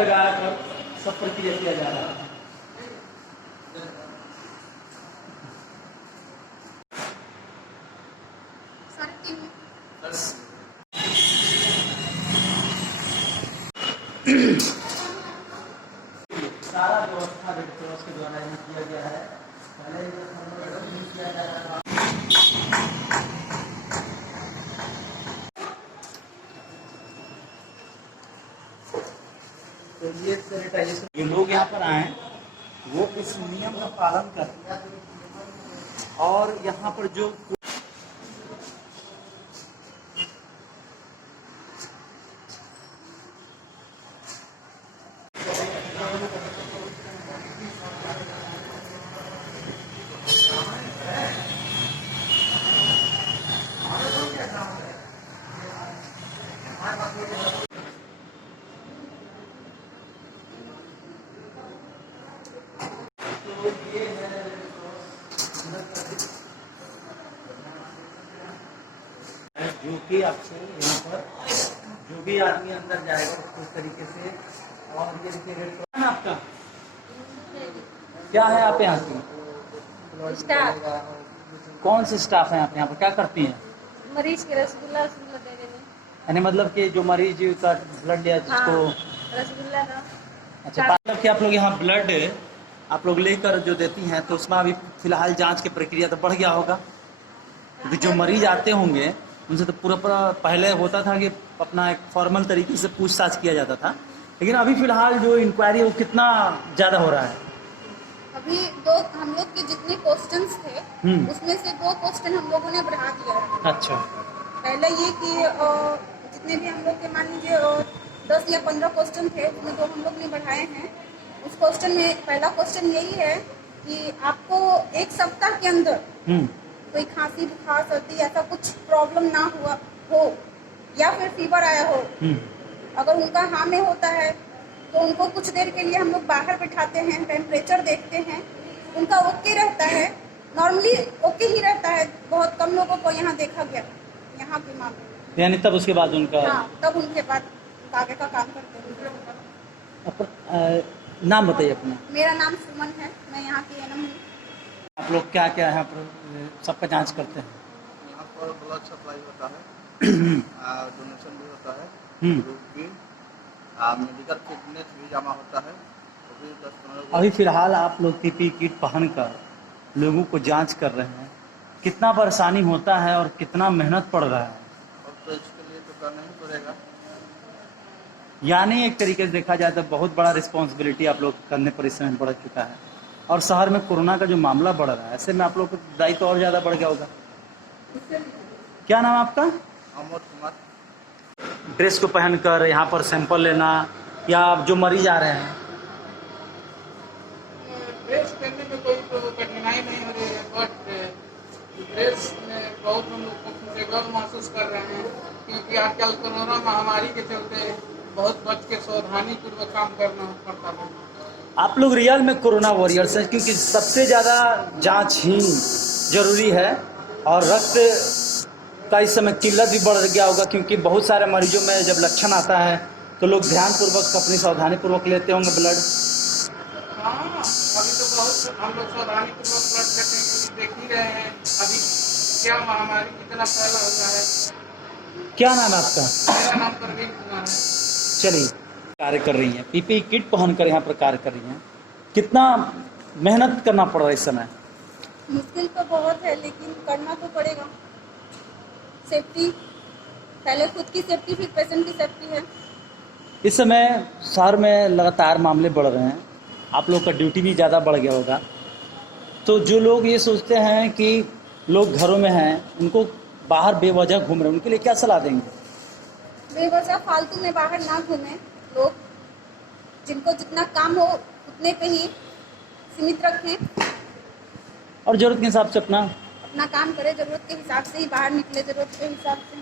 लगाकर सब प्रक्रिया किया जा रहा है। सारा व्यवस्था रेड क्रॉस के द्वारा यहाँ किया गया है। पहले किया जा रहा था। तो ये सैनिटाइजेशन, जो लोग यहाँ पर आए वो इस नियम का पालन करें और यहाँ पर जो जो कि आपसे यहाँ पर जो भी आदमी अंदर जाएगा उसको इस तरीके से। और ये देखिए रेड क्रॉस आपका क्या है? आप यहाँ की स्टाफ, कौन से स्टाफ हैं आप यहाँ पर, क्या करती हैं? मरीज के रसगुल्ला रसगुल्ला दे देने। यानी मतलब कि जो मरीज का ब्लड लिया जिसको रसगुल्ला ना। अच्छा, मतलब कि आप लोग यहाँ ब्लड आप लोग लेकर जो देती हैं तो उसमें अभी फिलहाल जांच की प्रक्रिया तो बढ़ गया होगा, क्योंकि जो मरीज आते होंगे उनसे तो पूरा पहले होता था कि अपना एक फॉर्मल तरीके से पूछताछ किया जाता था, लेकिन अभी फिलहाल जो इंक्वायरी वो कितना ज़्यादा हो रहा है? अभी हम लोग के जितने क्वेश्चंस थे उसमें से 2 क्वेश्चन हम लोगों ने बढ़ा दिया है। अच्छा, पहले ये कि जितने भी हम लोग के मान लीजिए 10 या 15 क्वेश्चन थे उसमें 2 हम लोग ने बढ़ाए हैं। उस क्वेश्चन में पहला क्वेश्चन यही है कि आपको 1 सप्ताह के अंदर कोई खांसी बुखार सर्दी ऐसा कुछ प्रॉब्लम ना हुआ हो या फिर फीवर आया हो, अगर उनका हाँ में होता है तो उनको कुछ देर के लिए हम लोग बाहर बिठाते हैं, टेम्परेचर देखते हैं, उनका ओके रहता है, नॉर्मली ओके ही रहता है। बहुत कम लोगों को यहाँ देखा गया यहाँ के मामले, यानी तब उसके बाद उनका तब उनके बाद आगे का काम करते हैं। नाम बताइए अपना। मेरा नाम सुमन है, मैं यहाँ की एनएम हूँ। आप लोग क्या क्या यहाँ पर सबका जांच करते हैं? यहाँ पर ब्लड सप्लाई होता है, डोनेशन भी होता है, ग्रुप भी, मेडिकल फिटनेस भी जमा होता है। अभी फिलहाल आप लोग पीपीई किट पहनकर लोगों को जांच कर रहे हैं, कितना परेशानी होता है और कितना मेहनत पड़ रहा है? और तो इसके लिए तो करना ही पड़ेगा। यानी एक तरीके से देखा जाए तो बहुत बड़ा रिस्पॉन्सिबिलिटी आप लोग करने पर इस समय बढ़ चुका है, और शहर में कोरोना का जो मामला बढ़ रहा है ऐसे में आप लोग का दायित्व और ज़्यादा बढ़ गया होगा। क्या नाम आपका? अमोद कुमार। ड्रेस को पहनकर यहाँ पर सैंपल लेना या जो मरीज आ रहे हैं, ड्रेस पहनने में कोई तो कठिनाई नहीं हो रही है, बट ड्रेस में बहुत हम लोग को गर्व महसूस कर रहे हैं, क्योंकि आजकल कोरोना महामारी के चलते बहुत बच के सावधानी पूर्वक काम करना पड़ता है। आप लोग रियल में कोरोना वॉरियर्स हैं, क्योंकि सबसे ज़्यादा जांच ही जरूरी है और रक्त का इस समय किल्लत भी बढ़ गया होगा, क्योंकि बहुत सारे मरीजों में जब लक्षण आता है तो लोग ध्यानपूर्वक अपनी सावधानी पूर्वक लेते होंगे ब्लड। हाँ, अभी तो बहुत हम लोग सावधानी पूर्वक ब्लड टेस्ट देख ही रहे हैं। अभी क्या महामारी कितना फैला हुआ है। क्या नाम है आपका? मेरा नाम प्रवीण कुमार है। चलिए, कार्य कर रही हैं, पीपीई किट पहनकर यहाँ पर कार्य कर रही हैं, कितना मेहनत करना पड़ रहा है इस समय? मुश्किल तो बहुत है लेकिन करना तो पड़ेगा। सेफ्टी पहले, खुद की सेफ्टी फिर पेशेंट की सेफ्टी है। इस समय शहर में लगातार मामले बढ़ रहे हैं, आप लोग का ड्यूटी भी ज़्यादा बढ़ गया होगा, तो जो लोग ये सोचते हैं कि लोग घरों में हैं, उनको बाहर बेवजह घूम रहे हैं, उनके लिए क्या सलाह देंगे? बेवजह फालतू में बाहर ना घूमें लोग, जिनको जितना काम हो उतने पे ही सीमित रखें और ज़रूरत के हिसाब से अपना काम करें, ज़रूरत के हिसाब से ही बाहर निकले, ज़रूरत के हिसाब से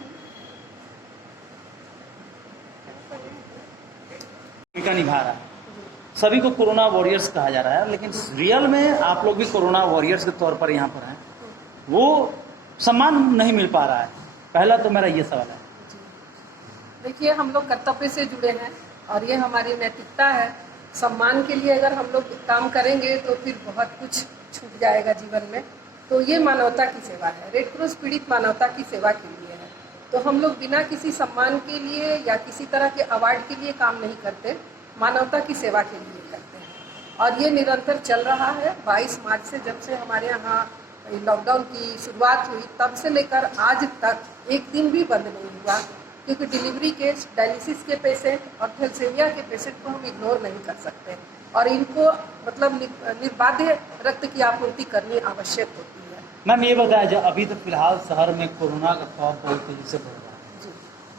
भूमिका निभा रहा है। सभी को कोरोना वॉरियर्स कहा जा रहा है, लेकिन रियल में आप लोग भी कोरोना वॉरियर्स के तौर पर यहाँ पर हैं, वो सम्मान नहीं मिल पा रहा है। पहला तो मेरा ये सवाल है। देखिए, हम लोग कर्तव्य से जुड़े हैं और ये हमारी नैतिकता है। सम्मान के लिए अगर हम लोग काम करेंगे तो फिर बहुत कुछ छूट जाएगा जीवन में। तो ये मानवता की सेवा है, रेड क्रॉस पीड़ित मानवता की सेवा के लिए है। तो हम लोग बिना किसी सम्मान के लिए या किसी तरह के अवार्ड के लिए काम नहीं करते, मानवता की सेवा के लिए करते हैं। और ये निरंतर चल रहा है। 22 मार्च से जब से हमारे यहाँ लॉकडाउन की शुरुआत हुई तब से लेकर आज तक एक दिन भी बंद नहीं हुआ, क्योंकि डिलीवरी केस, डायलिसिस के पेशेंट और थैलेसीमिया के पेशेंट को हम इग्नोर नहीं कर सकते और इनको मतलब निर्बाध्य रक्त की आपूर्ति करनी आवश्यक होती है। मैम ये बताया जो अभी तो फिलहाल शहर में कोरोना का खौफ बहुत तेजी से बढ़ रहा है जी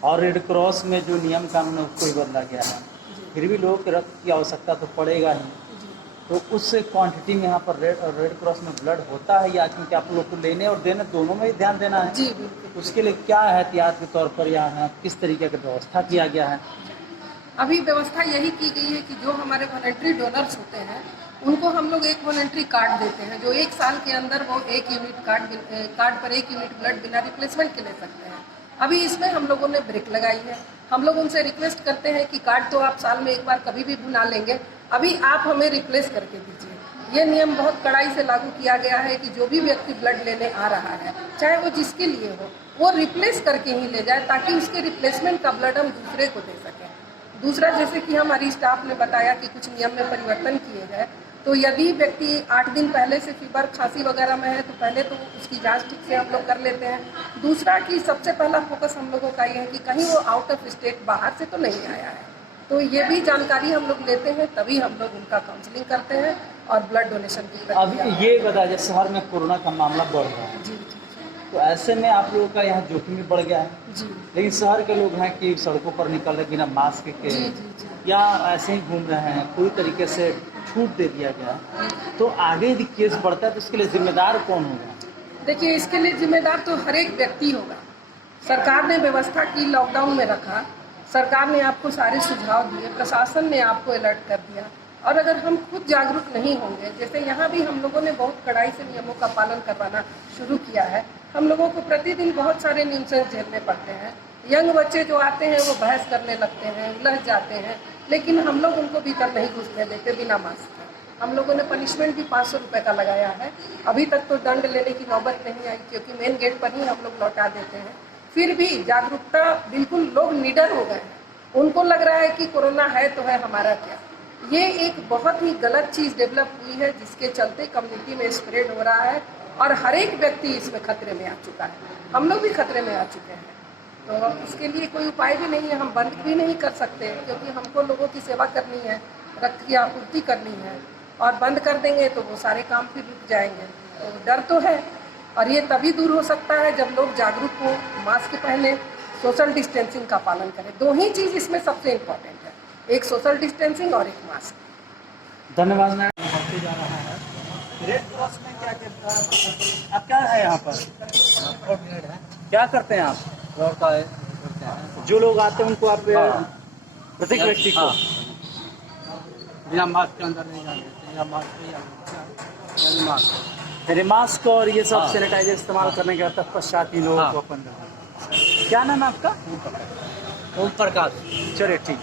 और रेड क्रॉस में जो नियम कानून है उसको ही बदला गया है, फिर भी लोगों के रक्त की आवश्यकता तो पड़ेगा ही। जी तो उस क्वांटिटी में यहाँ पर रेड क्रॉस में ब्लड होता है या क्योंकि आप लोग को लेने और देने दोनों में ही ध्यान देना है? जी बिल्कुल। उसके लिए क्या एहतियात के तौर पर यहाँ किस तरीके की व्यवस्था किया गया है? अभी व्यवस्था यही की गई है कि जो हमारे वॉलंटरी डोनर्स होते हैं उनको हम लोग एक वॉलंटरी कार्ड देते हैं, जो 1 साल के अंदर वो 1 यूनिट कार्ड पर 1 यूनिट ब्लड बिना रिप्लेसमेंट के ले सकते हैं। अभी इसमें हम लोगों ने ब्रेक लगाई है। हम लोग उनसे रिक्वेस्ट करते हैं कि कार्ड तो आप साल में एक बार कभी भी भुना लेंगे, अभी आप हमें रिप्लेस करके दीजिए। ये नियम बहुत कड़ाई से लागू किया गया है कि जो भी व्यक्ति ब्लड लेने आ रहा है, चाहे वो जिसके लिए हो, वो रिप्लेस करके ही ले जाए ताकि उसके रिप्लेसमेंट का ब्लड हम दूसरे को दे सकें। दूसरा, जैसे कि हमारी स्टाफ ने बताया कि कुछ नियम में परिवर्तन किए गए, तो यदि व्यक्ति 8 दिन पहले से फीवर, खांसी वगैरह में है तो पहले तो उसकी जांच ठीक से हम लोग कर लेते हैं। दूसरा कि सबसे पहला फोकस हम लोगों का ये है कि कहीं वो आउट ऑफ स्टेट बाहर से तो नहीं आया है, तो ये भी जानकारी हम लोग लेते हैं, तभी हम लोग उनका काउंसलिंग करते हैं और ब्लड डोनेशन की अभी ये बताया शहर में कोरोना का मामला बढ़ रहा है, जी तो ऐसे में आप लोगों का यहाँ जोखिम भी बढ़ गया है। जी लेकिन शहर के लोग हैं कि सड़कों पर निकल रहे बिना मास्क के जी जी या ऐसे ही घूम रहे हैं, पूरी तरीके से छूट दे दिया गया है। तो आगे यदि केस बढ़ता है तो इसके लिए जिम्मेदार कौन होगा? देखिए, इसके लिए जिम्मेदार तो हर एक व्यक्ति होगा। सरकार ने व्यवस्था की, लॉकडाउन में रखा, सरकार ने आपको सारे सुझाव दिए, प्रशासन ने आपको अलर्ट कर दिया, और अगर हम खुद जागरूक नहीं होंगे, जैसे यहाँ भी हम लोगों ने बहुत कड़ाई से नियमों का पालन करवाना शुरू किया है। हम लोगों को प्रतिदिन बहुत सारे न्यूसेंस झेलने पड़ते हैं। यंग बच्चे जो आते हैं वो बहस करने लगते हैं, उलझ जाते हैं, लेकिन हम लोग उनको भीतर नहीं घुसने देते बिना मास्क के। हम लोगों ने पनिशमेंट भी 500 रुपये का लगाया है। अभी तक तो दंड लेने की नौबत नहीं आई, क्योंकि मेन गेट पर ही हम लोग लौटा देते हैं। फिर भी जागरूकता, बिल्कुल लोग निडर हो गए हैं। उनको लग रहा है कि कोरोना है तो है, हमारा क्या। ये एक बहुत ही गलत चीज़ डेवलप हुई है, जिसके चलते कम्युनिटी में स्प्रेड हो रहा है और हर एक व्यक्ति इसमें खतरे में आ चुका है। हम लोग भी खतरे में आ चुके हैं, तो इसके लिए कोई उपाय भी नहीं है। हम बंद भी नहीं कर सकते, क्योंकि हमको लोगों की सेवा करनी है, रक्त की आपूर्ति करनी है, और बंद कर देंगे तो वो सारे काम फिर रुक जाएंगे। तो डर तो है, और ये तभी दूर हो सकता है जब लोग जागरूक हो, मास्क पहने, सोशल डिस्टेंसिंग का पालन करें। 2 ही चीज़ इसमें सबसे इम्पोर्टेंट है, एक सोशल डिस्टेंसिंग और एक मास्क। धन्यवाद मैडम। बढ़ते जा रहा है रेड क्रॉस में क्या कहता है, आप क्या है यहाँ पर, क्या करते हैं आप? जो लोग आते हैं उनको आप प्रत्येक व्यक्ति को बिना मास्क के अंदर नहीं जाने देते, या मास्क फिर मास्क और ये सब सैनिटाइजर इस्तेमाल करने के पश्चात ही लोगों को अपन। क्या नाम है आपका? ओम प्रकाश। चलिए ठीक।